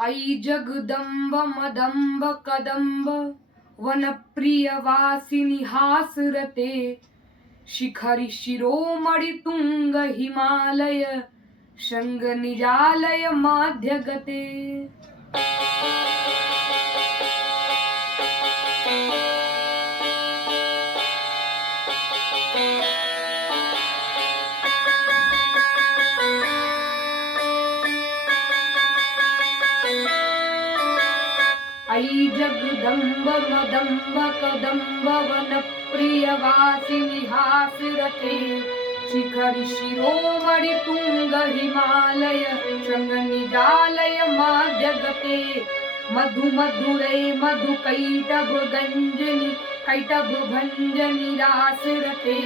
आई जगदंब मदंब कदंब वनप्रिय वासिनी हासरते शिखरी शिरोमणि तुंग हिमालय शंग निजालय माध्यगते आई जगदंब मदंब कदंब वनप्रिय वासिनी हासरते शिखरि शिरोमणि तुंग हिमालय शृंग निजालय माध्यगते मधु मधुरे मधु कैटभ गंजनी कैटभ भंजनी रासरते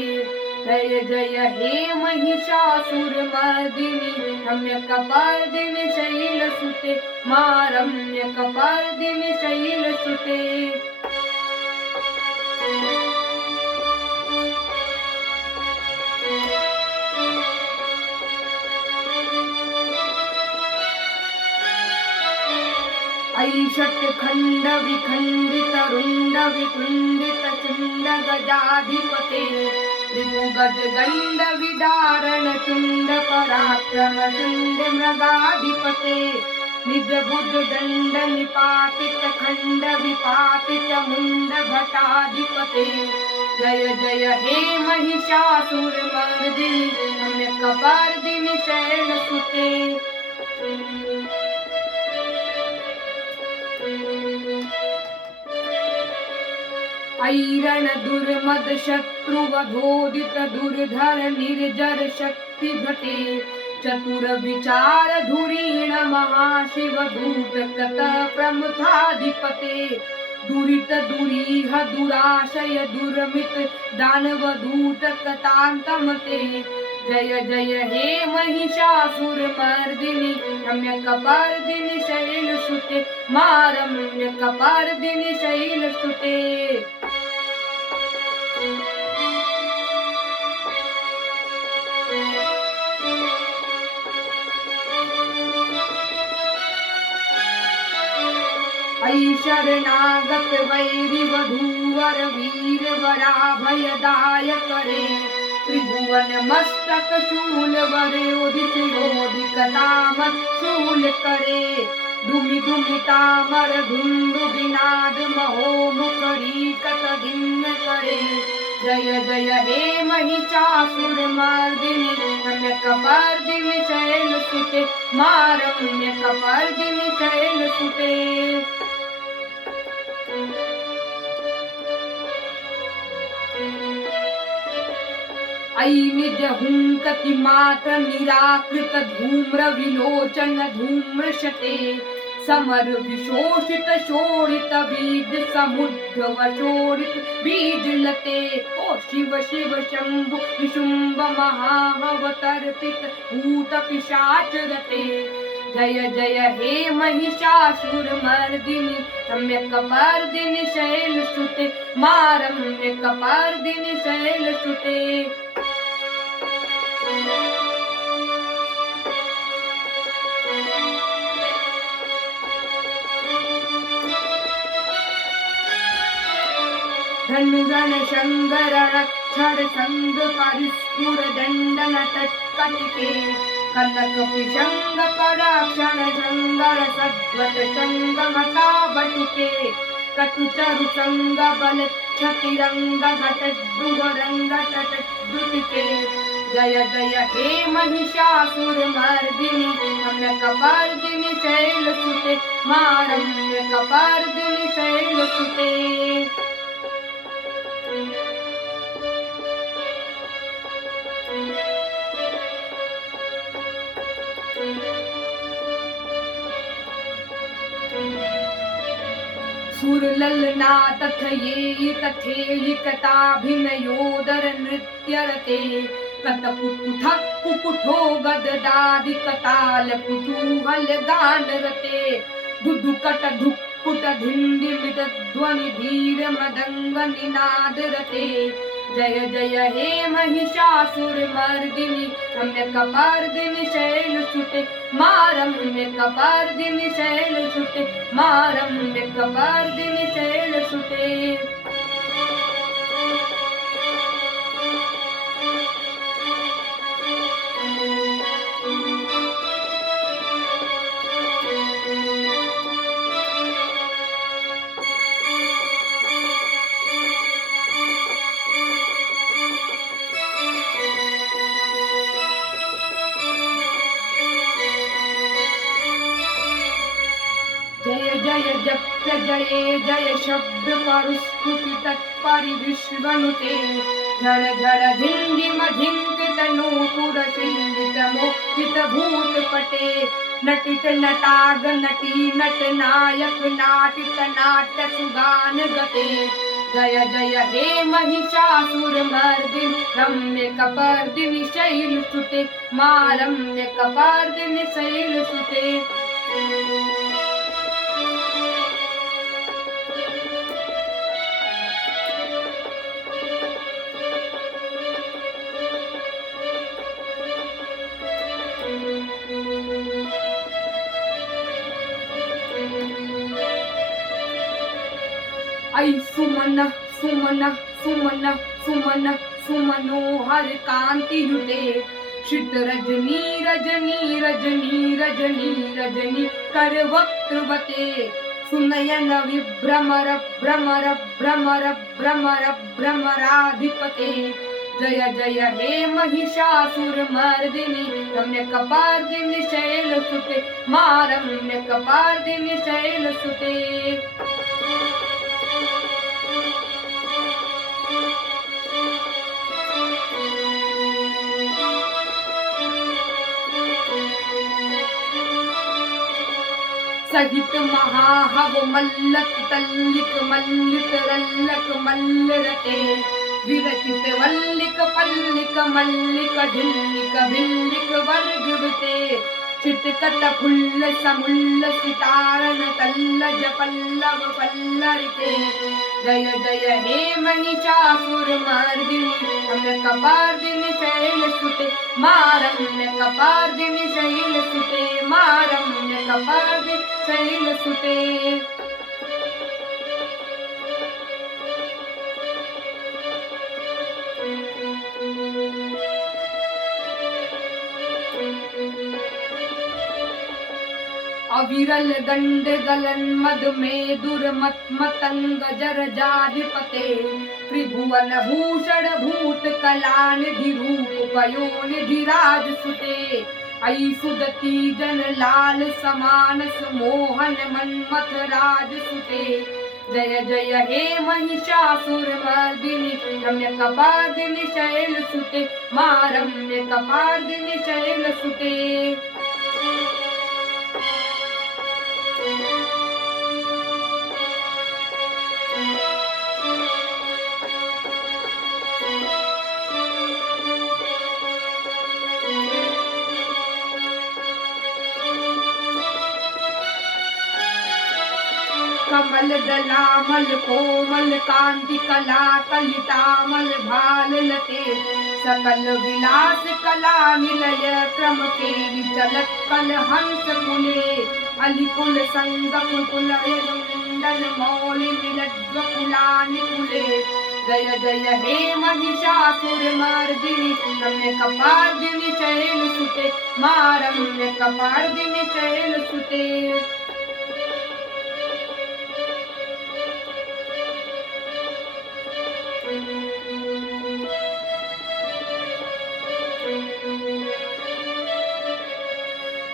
जय जय हे महिषासुर मर्दिनी रम्यकपर्दिनि शैलसुते मा रम्यकपर्दिनि शैलसुते ऐषट्खण्ड विखण्डित रुण्ड विकुण्डित चण्ड गजाधिपते ऋपुगज गण्ड विदारण चण्ड पराक्रम चण्ड मृगाधिपते निज भुज दण्ड निपातित खण्ड विपातित मुण्ड भटाधिपते जय जय हे महिषासुर मर्दिनि रम्यकपर्दिनि शैलसुते ऐरण दुर्मद शत्रुवधोदित दुर्धर निर्जर शक्ति भटे चतुर विचार धुरीण महाशिव दूत कत प्रमुखाधिपते दुरित दुरीह दुराशय दुर्मित दानव दूत कतांतमते जय जय हे महिषासुर मर्दिनि रम्यकपर्दिनि शैलसुते मा रम्यकपर्दिनि शैलसुते ऐ शरणागत वैरि वधूवर वीर वराभयदाय करे त्रिभुवन मस्तक शूल वरोदित योधिक नाम शूल करे दुमि दुमि तामर धुंदु विनाद महो मुखरी कत धिन्न करे जय जय हे महिषासुर मर्दिनि रम्यकपर्दिनि शैलसुते मा रम्यकपर्दिनि शैलसुते ऐ निज हुंकति मात्र निराकृत धूम्र विलोचन धूम्रशते समर विशोषित शोणित बीज समुद्र वशोणित बीज लते ओ शिव शिव शंभु विशुंभ महावतर्पित भूत पिशाच रते जय जय हे महिषासुर मर्दिनि रम्यकपर्दिनि शैलसुते मा रम्यकपर्दिनि शैलसुते धनुरण शंकर क्षर संग परिस्फुर दंडन तत्कटिके कनक पिशंग पराक्षण शंगर सद्वत शंग मता बटुके कटुचरु संग बल क्षतिरंग घटद्रुवरंग तटद्रुतिके जय जय हे महिषासुर मर्दिनि रम्यकपर्दिनि शैलसुते मा रम्यकपर्दिनि शैलसुते सुरललना तथये तथेयि कथाभिनयोदर नृत्यरते कतकुकुठ कुकुठो गददादि कताल कुतूहल गान रते दुदुकट धुक्कुट धिंडि मित ध्वनि धीर मदंग निनाद रते जय जय हे महिषासुरमर्दिनि रम्यकपर्दिनि शैलसुते मा रम्यकपर्दिनि शैलसुते मा रम्यकपर्दिनि शैलसुते। जय जय जप्य जये जय शब्द परुस्फुटि तत्परिविश्वनुते झड़ झड़ झिंझिम झिंकित नूपुर सिंहित मोक्षित भूतपटे नटित नटाग नटी नट नायक नाटित नाट्य सुगान गते। जय जय हे महिषासुरमर्दिनि रम्यकपर्दिनि शैलसुते मा रम्यकपर्दिनि शैलसुते। ऐ सुमन सुमन सुमन सुमन सुमनोहर कांति युते श्रित रजनी रजनी रजनी रजनी रजनी कर वक्त्रवते सुनयन विभ्रमर भ्रमर भ्रमर भ्रमर भ्रमराधिपते। जय जय हे महिषासुरमर्दिनि रम्यकपर्दिनि शैलसुते मा रम्यकपर्दिनि शैलसुते। सहित महाहव मल्लक तल्लिक मल्लिक रल्लक मल्लरते विरचित वल्लिक पल्लिक मल्लिक ढिल्लिक भिल्लिक वर्गवते चितकट फुल्ल समुल्ल सितारन तल्लज पल्लव पल्लरिते। जय जय हे महिषासुरमर्दिनि रम्यकपर्दिनि शैलसुते मा रम्यकपर्दिनि शैलसुते मा रम्यकपर्दिनि शैलसुते। अविरल दंड गलन मद में दुर्मत मतंग जर जाधिपते त्रिभुवन भूषण भूत कलानिधि रूप पयोनिधि राजसुते। ऐ सुदती जन लाल समानस मोहन मन्मथ राजसुते। जय जय हे महिषासुरमर्दिनि रम्यकपर्दिनि शैलसुते मा रम्यकपर्दिनि शैलसुते। कमल दलामल कोमल कांति कला कलितामल भाल लते सकल विलास कला निलय क्रम के चलत कल हंस कुले अलिकुल संग कुल कुंडल मौलि मिलद्व कुलानि कुले। जय जय हे महिषासुरमर्दिनि रम्यकपर्दिनि शैलसुते मा रम्यकपर्दिनि शैलसुते।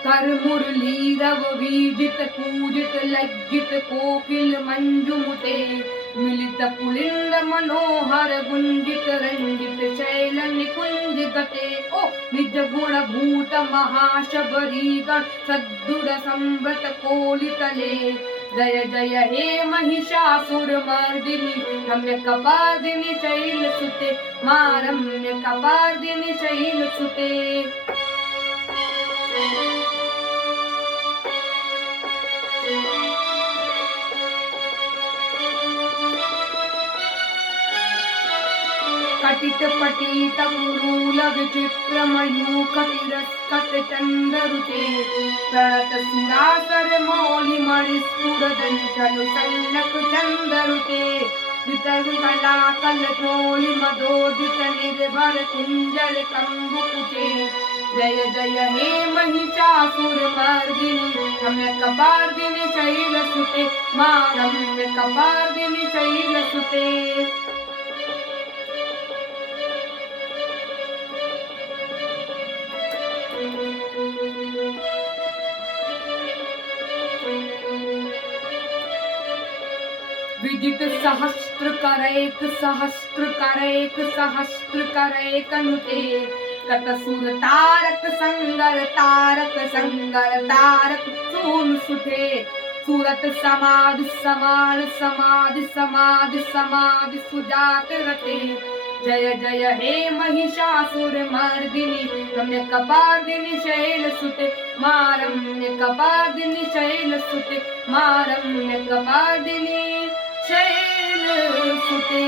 कर मुरली रव वीजित कूजित लज्जित कोकिल मंजुमुते मिलित पुलिंद मनोहर गुंजित रंजित शैल निकुंज गते। ओ निज गुण भूत महाशबरी गण सद्दुर संवृत कोलितले। जय जय हे महिषासुरमर्दिनि रम्यकपर्दिनि शैलसुते मा रम्यकपर्दिनि शैलसुते। कटित पटित कुरूल विचित्र मयूख तिरस्कत चंदरुते प्रणत सुरासर मौलि मणिस्फुर दंशल सन्नक चंदरुते वितरुकला कल चोलि मदोदित निर्भर कुंजर कंबुकुचे जय जय हे महिषासुर मर्दिनी रम्यकपर्दिनि शैलसुते मा रम्यकपर्दिनि शैलसुते। विदित सहस्त्र करैक सहस्त्र करैक सहस्त्र करैक नुते कतसुर तारक संगर तारक सून सुते सूरत समाधि समान समाधि समाधि समाधि सुजात रते जय जय हे महिषासुर मर्दिनी रम्यकपर्दिनि शैलसुते मा रम्यकपर्दिनि शैलसुते मा रम्यकपर्दिनि शैलसुते।